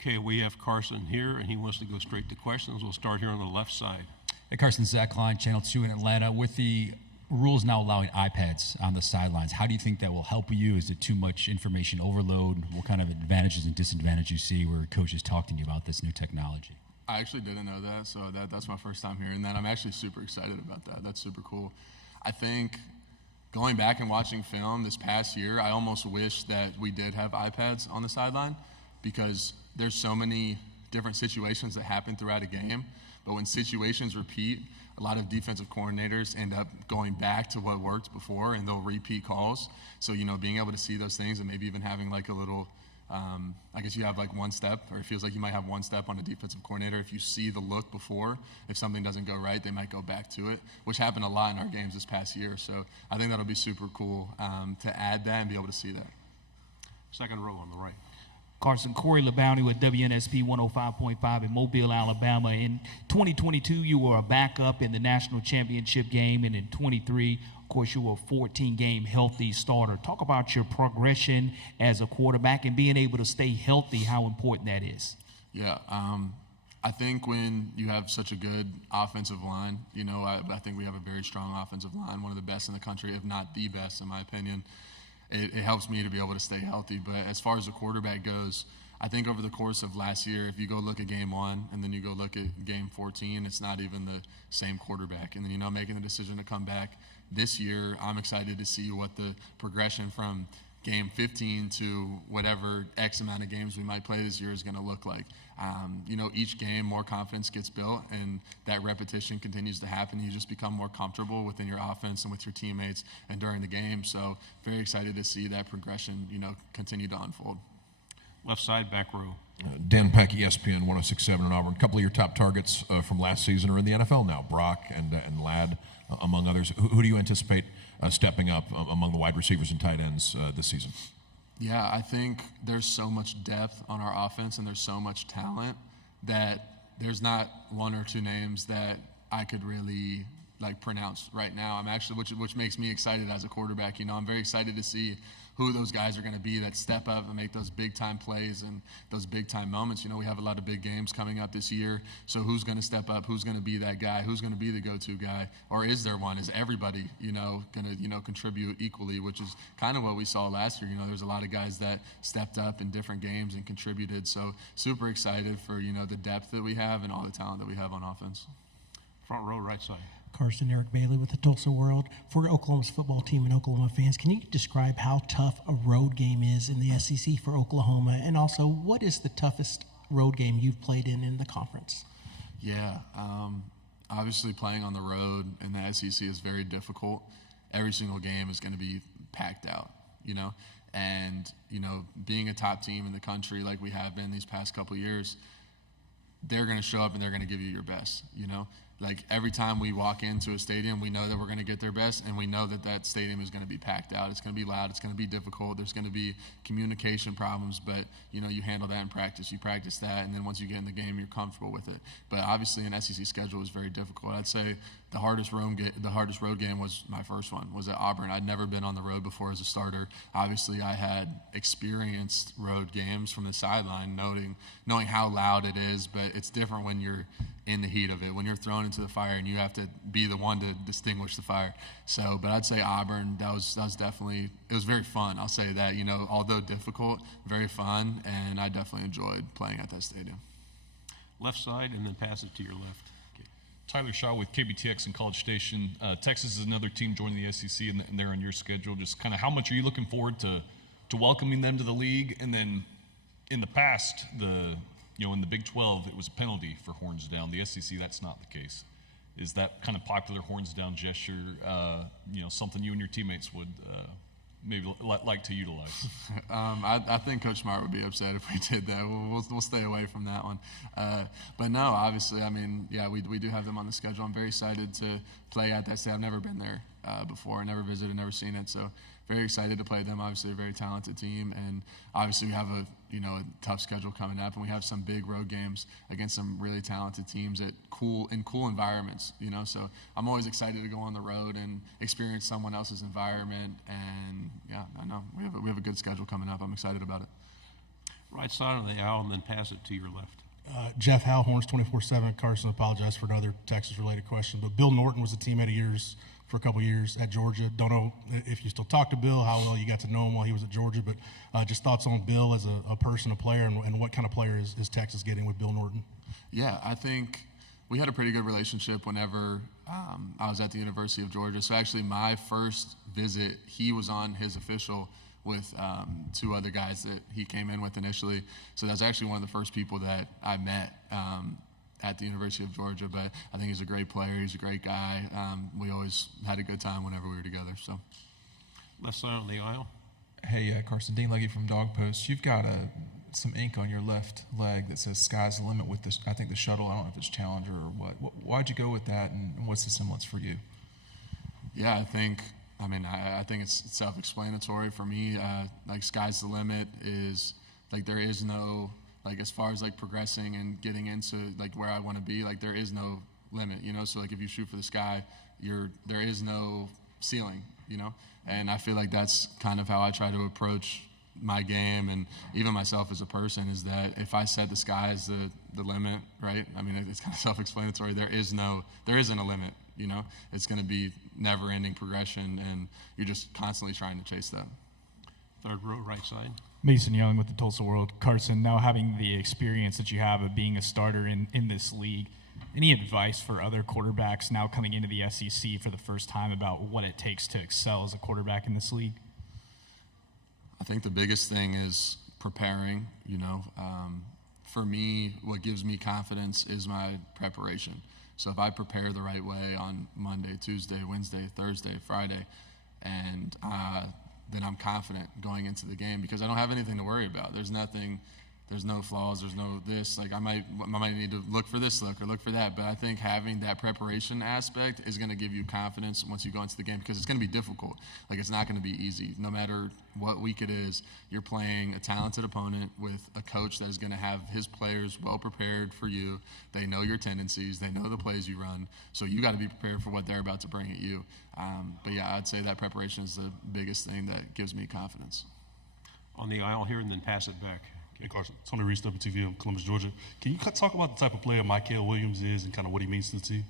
Okay, we have Carson here, and he wants to go straight to questions. We'll start here on the left side. Hey, Carson, Zach Klein, Channel 2 in Atlanta. With the rules now allowing iPads on the sidelines, how do you think that will help you? Is it too much information overload? What kind of advantages and disadvantages you see where coaches talking to you about this new technology? I actually didn't know that, so that's my first time hearing that. I'm actually super excited about that. That's super cool. I think going back and watching film this past year, I almost wish that we did have iPads on the sideline because there's so many different situations that happen throughout a game. But when situations repeat, a lot of defensive coordinators end up going back to what worked before, and they'll repeat calls. So, being able to see those things and maybe even having like a little I guess you have like one step, or it feels like you might have one step on a defensive coordinator. If you see the look before, if something doesn't go right, they might go back to it, which happened a lot in our games this past year. So I think that'll be super cool to add that and be able to see that. Second row on the right. Carson, Corey LeBounty with WNSP 105.5 in Mobile, Alabama. In 2022, you were a backup in the national championship game, and in 23, of course, you were a 14-game healthy starter. Talk about your progression as a quarterback and being able to stay healthy, how important that is. Yeah, I think when you have such a good offensive line, I think we have a very strong offensive line, one of the best in the country, if not the best, in my opinion. It helps me to be able to stay healthy. But as far as the quarterback goes, I think over the course of last year, if you go look at game 1 and then you go look at game 14, it's not even the same quarterback. And then, making the decision to come back this year, I'm excited to see what the progression from game 15 to whatever X amount of games we might play this year is going to look like. Each game, more confidence gets built, and that repetition continues to happen. You just become more comfortable within your offense and with your teammates and during the game. So very excited to see that progression, continue to unfold. Left side, back row. Dan Peck, ESPN 106.7 in Auburn. A couple of your top targets from last season are in the NFL now, Brock and Ladd, among others. Who do you anticipate stepping up among the wide receivers and tight ends this season? Yeah, I think there's so much depth on our offense and there's so much talent that there's not one or two names that I could really pronounce right now. I'm actually, which makes me excited as a quarterback. I'm very excited to see who those guys are going to be that step up and make those big-time plays and those big-time moments. We have a lot of big games coming up this year, so who's going to step up? Who's going to be that guy? Who's going to be the go-to guy? Or is there one? Is everybody, going to, contribute equally, which is kind of what we saw last year. There's a lot of guys that stepped up in different games and contributed, so super excited for, the depth that we have and all the talent that we have on offense. Front row, right side. Carson, Eric Bailey with the Tulsa World. For Oklahoma's football team and Oklahoma fans, can you describe how tough a road game is in the SEC for Oklahoma? And also, what is the toughest road game you've played in the conference? Yeah, obviously playing on the road in the SEC is very difficult. Every single game is going to be packed out, And, being a top team in the country like we have been these past couple of years, they're going to show up and they're going to give you your best, Every time we walk into a stadium, we know that we're going to get their best, and we know that that stadium is going to be packed out. It's going to be loud. It's going to be difficult. There's going to be communication problems, but, you handle that in practice. You practice that, and then once you get in the game, you're comfortable with it. But obviously an SEC schedule is very difficult. I'd say the hardest road game was my first one, was at Auburn. I'd never been on the road before as a starter. Obviously, I had experienced road games from the sideline, knowing how loud it is, but it's different when you're in the heat of it, when you're thrown into the fire and you have to be the one to distinguish the fire. So, but I'd say Auburn, that was definitely, it was very fun. I'll say that, although difficult, very fun, and I definitely enjoyed playing at that stadium. Left side, and then pass it to your left. Okay. Tyler Shaw with KBTX and College Station. Texas is another team joining the SEC, and they're on your schedule. Just kind of how much are you looking forward to welcoming them to the league? And then in the past, in the Big 12, it was a penalty for horns down. The SEC, that's not the case. Is that kind of popular horns down gesture, something you and your teammates would maybe like to utilize? I think Coach Smart would be upset if we did that. We'll stay away from that one. But no, obviously, we do have them on the schedule. I'm very excited to play at that state. I've never been there before. I never visited, never seen it. So very excited to play them. Obviously, a very talented team, and obviously we have a tough schedule coming up, and we have some big road games against some really talented teams in cool environments. So I'm always excited to go on the road and experience someone else's environment. And yeah, I know we have a good schedule coming up. I'm excited about it. Right side of the aisle and then pass it to your left. Jeff Howe, Horns 24/7. Carson, apologize for another Texas-related question, but Bill Norton was a teammate of yours for a couple years at Georgia. Don't know if you still talk to Bill, how well you got to know him while he was at Georgia, but just thoughts on Bill as a person, a player, and what kind of player is Texas getting with Bill Norton? Yeah, I think we had a pretty good relationship whenever I was at the University of Georgia. So actually my first visit, he was on his official with two other guys that he came in with initially. So that's actually one of the first people that I met at the University of Georgia. But I think he's a great player. He's a great guy. We always had a good time whenever we were together. So Left side of the aisle. Hey, Carson, Dean Legge from Dawgcast. You've got some ink on your left leg that says "Sky's the limit" with this. I think the shuttle. I don't know if it's Challenger or what. Why'd you go with that, and what's the semblance for you? Yeah, I think it's self-explanatory for me. Like sky's the limit is like there is no like as far as like progressing and getting into like where I want to be. Like there is no limit, you know. So like if you shoot for the sky, there is no ceiling, you know. And I feel like that's kind of how I try to approach my game and even myself as a person, is that if I said the sky is the limit, right? I mean, it's kind of self-explanatory. There isn't a limit, you know? It's going to be never-ending progression, and you're just constantly trying to chase that. Third row, right side. Mason Young with the Tulsa World. Carson, now having the experience that you have of being a starter in this league, any advice for other quarterbacks now coming into the SEC for the first time about what it takes to excel as a quarterback in this league? I think the biggest thing is preparing, you know. For me, what gives me confidence is my preparation. So if I prepare the right way on Monday, Tuesday, Wednesday, Thursday, Friday, and then I'm confident going into the game because I don't have anything to worry about. There's no flaws, there's no this. Like I might need to look for this look or look for that, but I think having that preparation aspect is going to give you confidence once you go into the game because it's going to be difficult. Like it's not going to be easy. No matter what week it is, you're playing a talented opponent with a coach that is going to have his players well prepared for you. They know your tendencies, they know the plays you run, so you got to be prepared for what they're about to bring at you. But yeah, I'd say that preparation is the biggest thing that gives me confidence. On the aisle here and then pass it back. Hey, Carson. Tony Reese, WTV, Columbus, Georgia. Can you talk about the type of player Michael Williams is and kind of what he means to the team?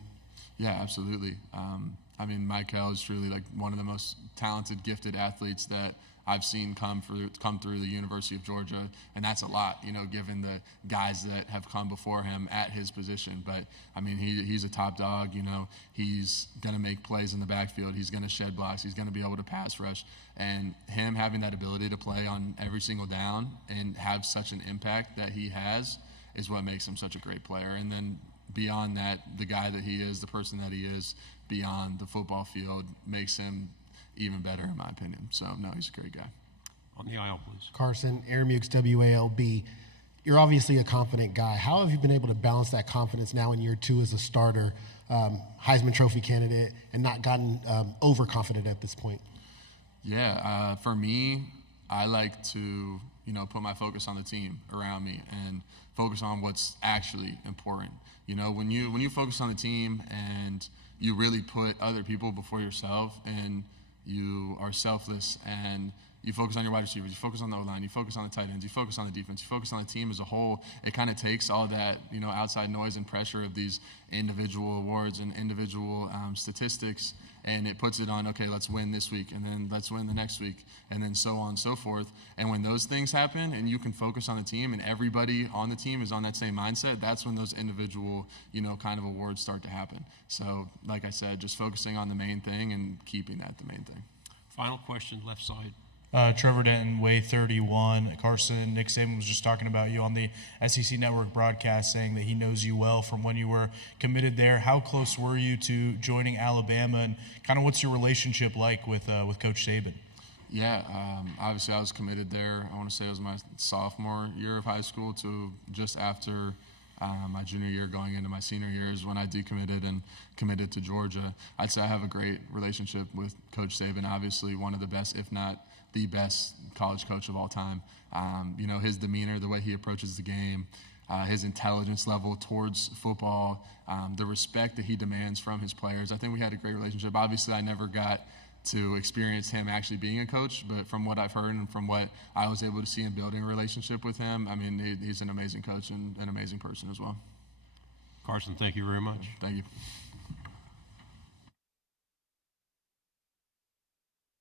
Yeah, absolutely. I mean, Michael is truly like one of the most talented, gifted athletes that I've seen come through the University of Georgia, and that's a lot, you know, given the guys that have come before him at his position. But I mean, he's a top dog. You know, he's going to make plays in the backfield. He's going to shed blocks. He's going to be able to pass rush. And him having that ability to play on every single down and have such an impact that he has is what makes him such a great player. And then beyond that, the guy that he is, the person that he is beyond the football field makes him even better, in my opinion. So, no, he's a great guy. On the aisle, please. Carson, Aaron Mukes, WALB. You're obviously a confident guy. How have you been able to balance that confidence now in year two as a starter, Heisman Trophy candidate, and not gotten overconfident at this point? Yeah, for me, I like to, you know, put my focus on the team around me and focus on what's actually important. You know, when you focus on the team and you really put other people before yourself and you are selfless and you focus on your wide receivers, you focus on the O-line, you focus on the tight ends, you focus on the defense, you focus on the team as a whole, it kind of takes all that, you know, outside noise and pressure of these individual awards and individual statistics, and it puts it on, okay, let's win this week, and then let's win the next week, and then so on and so forth. And when those things happen and you can focus on the team and everybody on the team is on that same mindset, that's when those individual, you know, kind of awards start to happen. So, like I said, just focusing on the main thing and keeping that the main thing. Final question, left side. Trevor Denton, Way 31. Carson, Nick Saban was just talking about you on the SEC Network broadcast, saying that he knows you well from when you were committed there. How close were you to joining Alabama, and kind of what's your relationship like with Coach Saban? Yeah, obviously I was committed there. I want to say it was my sophomore year of high school to just after my junior year going into my senior years when I decommitted and committed to Georgia. I'd say I have a great relationship with Coach Saban, obviously one of the best, if not the best college coach of all time. You know, his demeanor, the way he approaches the game, his intelligence level towards football, the respect that he demands from his players. I think we had a great relationship. Obviously, I never got to experience him actually being a coach, but from what I've heard and from what I was able to see in building a relationship with him, I mean, he's an amazing coach and an amazing person as well. Carson, thank you very much. Thank you.